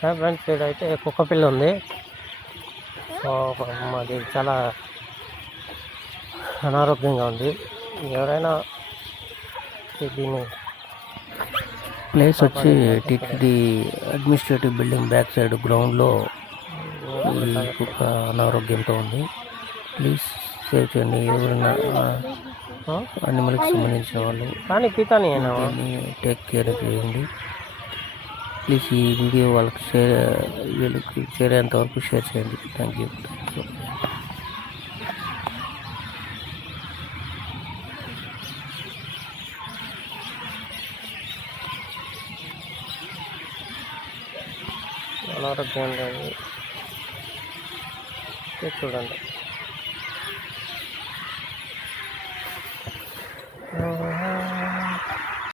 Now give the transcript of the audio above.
Friends ఇక్కడైతే కుక్క పిల్ల ఉంది. సో అది చాలా అనారోగ్యంగా ఉంది. ఎవరైనా దీన్ని ప్లేస్ వచ్చి TTD administrative building back side గ్రౌండ్లో ఈ కుక్క అనారోగ్యంతో ఉంది. ప్లీజ్ సేవ్ చేయండి. ఎవరైనా అనిమల్కి సంబంధించిన వాళ్ళు కానీ పితాని టేక్ కేర్ చేయండి. ప్లీజ్ ఈ వీడియో వీళ్ళకి చేరేంత వరకు షేర్ చేయండి. Thank you. అనారోగ్యం చూడండి.